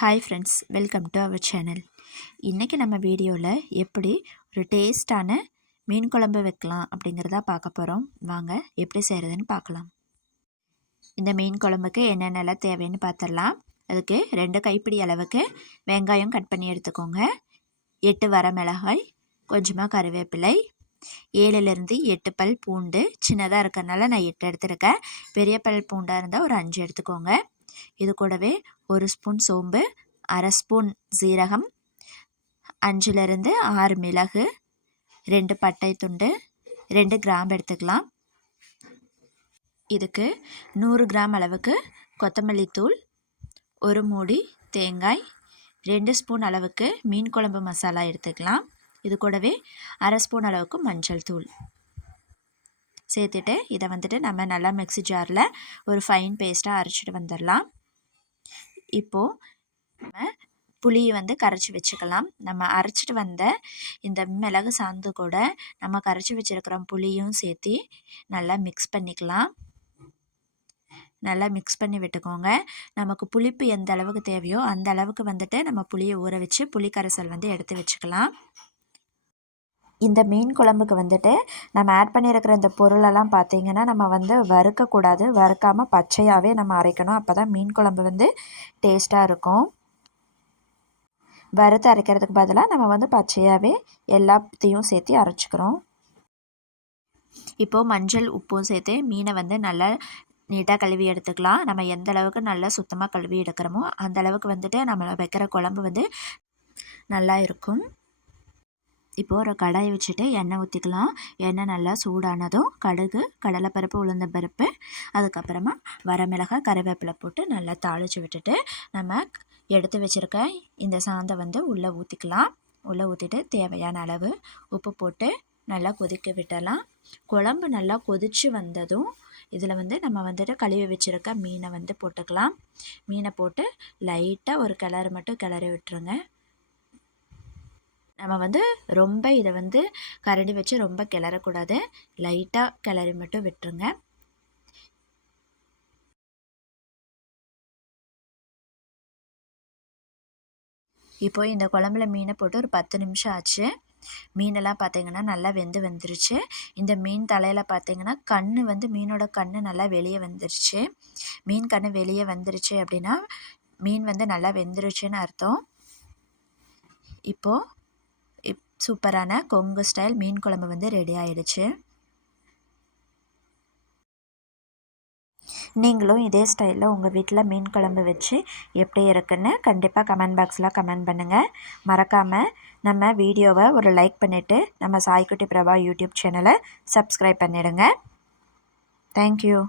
Hi friends, welcome to our channel. இன்றைக்கி நம்ம வீடியோவில் எப்படி ஒரு டேஸ்டான மீன் குழம்பு வைக்கலாம் அப்படிங்கிறத பார்க்க போகிறோம். வாங்க எப்படி செய்கிறதுன்னு பார்க்கலாம். இந்த மீன் குழம்புக்கு என்னென்னலாம் தேவைன்னு பார்த்துடலாம். அதுக்கு 2 கைப்பிடி அளவுக்கு வெங்காயம் கட் பண்ணி எடுத்துக்கோங்க. 8 வரமிளகாய், கொஞ்சமாக கருவேப்பிலை, 7லேருந்து 8 பல் பூண்டு. சின்னதாக இருக்கிறதுனால நான் 8 எடுத்துருக்கேன். பெரிய பல் பூண்டாக இருந்தால் ஒரு 5 எடுத்துக்கோங்க. இது கூடவே 1 ஸ்பூன் சோம்பு, 1/2 ஸ்பூன் சீரகம், 5லேருந்து 6 மிளகு, 2 பட்டை துண்டு, 2 கிராம்பு எடுத்துக்கலாம். இதுக்கு 100 கிராம் அளவுக்கு கொத்தமல்லி தூள், 1 மூடி தேங்காய், 2 ஸ்பூன் அளவுக்கு மீன் குழம்பு மசாலா எடுத்துக்கலாம். இது கூடவே 1/2 ஸ்பூன் அளவுக்கு மஞ்சள் தூள் சேர்த்துட்டு இதை நம்ம நல்லா மிக்ஸி ஜாரில் ஒரு ஃபைன் பேஸ்ட்டாக அரைச்சிட்டு வந்துடலாம். இப்போது நம்ம புளியை கரைச்சி வச்சுக்கலாம். நம்ம அரைச்சிட்டு வந்த இந்த மிளகு சாந்து கூட நம்ம கரைச்சி வச்சுருக்கிற புளியும் சேர்த்து நல்லா மிக்ஸ் பண்ணிக்கலாம். நல்லா மிக்ஸ் பண்ணி விட்டுக்கோங்க. நமக்கு புளிப்பு எந்த அளவுக்கு தேவையோ அந்த அளவுக்கு நம்ம புளியை ஊற வச்சு புளி கரைசல் எடுத்து வச்சுக்கலாம். இந்த மீன் குழம்புக்கு நம்ம ஆட் பண்ணியிருக்கிற இந்த பொருளெல்லாம் பார்த்திங்கன்னா நம்ம வறுக்கக்கூடாது. வறுக்காமல் பச்சையாகவே நம்ம அரைக்கணும். அப்போ தான் மீன் குழம்பு டேஸ்ட்டாக இருக்கும். வறுத்து அரைக்கிறதுக்கு பதிலாக நம்ம பச்சையாகவே எல்லாத்தையும் சேர்த்து அரைச்சிக்கிறோம். இப்போது மஞ்சள் உப்பும் சேர்த்து மீனை நல்லா நீட்டாக கழுவி எடுத்துக்கலாம். நம்ம எந்த அளவுக்கு நல்லா சுத்தமாக கழுவி எடுக்கிறோமோ அந்த அளவுக்கு நம்ம வைக்கிற குழம்பு நல்லா இருக்கும். இப்போது ஒரு கடாயை வச்சுட்டு எண்ணெய் ஊற்றிக்கலாம். எண்ணெய் நல்லா சூடானதும் கடுகு, கடலைப்பருப்பு, உளுந்தம்பருப்பு, அதுக்கப்புறமா வரமிளகாய், கருவேப்பிலை போட்டு நல்லா தாளித்து விட்டுட்டு நம்ம எடுத்து வச்சுருக்க இந்த சாந்தை உள்ளே ஊற்றிக்கலாம். உள்ளே ஊற்றிட்டு தேவையான அளவு உப்பு போட்டு நல்லா கொதிக்க விட்டலாம். குழம்பு நல்லா கொதித்து வந்ததும் இதில் நம்ம கழுவி வச்சுருக்க மீனை போட்டுக்கலாம். மீனை போட்டு லைட்டாக ஒரு கிளறு மட்டும் கிளறி விட்டுருங்க. நம்ம ரொம்ப இதை கரண்டி வச்சு ரொம்ப கிளறக்கூடாது. லைட்டாக கிளறி மட்டும் விட்டுருங்க. இப்போ இந்த குழம்புல மீனை போட்டு ஒரு 10 நிமிஷம் ஆச்சு. மீனெல்லாம் பார்த்திங்கன்னா நல்லா வெந்து வந்துருச்சு. இந்த மீன் தலையில் பார்த்திங்கன்னா மீனோட கண்ணு நல்லா வெளியே வந்துருச்சு. மீன் கண்ணு வெளியே வந்துருச்சு அப்படின்னா மீன் நல்லா வெந்துருச்சுன்னு அர்த்தம். இப்போது சூப்பரான கொங்கு ஸ்டைல் மீன் குழம்பு ரெடி ஆயிடுச்சு. நீங்களும் இதே ஸ்டைலில் உங்கள் வீட்டில் மீன் குழம்பு வச்சு எப்படி இருக்குன்னு கண்டிப்பாக கமெண்ட் பாக்ஸில் கமெண்ட் பண்ணுங்கள். மறக்காமல் நம்ம வீடியோவை ஒரு லைக் பண்ணிவிட்டு நம்ம சாய்க்குட்டி பிரபா யூடியூப் சேனலை சப்ஸ்கிரைப் பண்ணிடுங்க. தேங்க்யூ.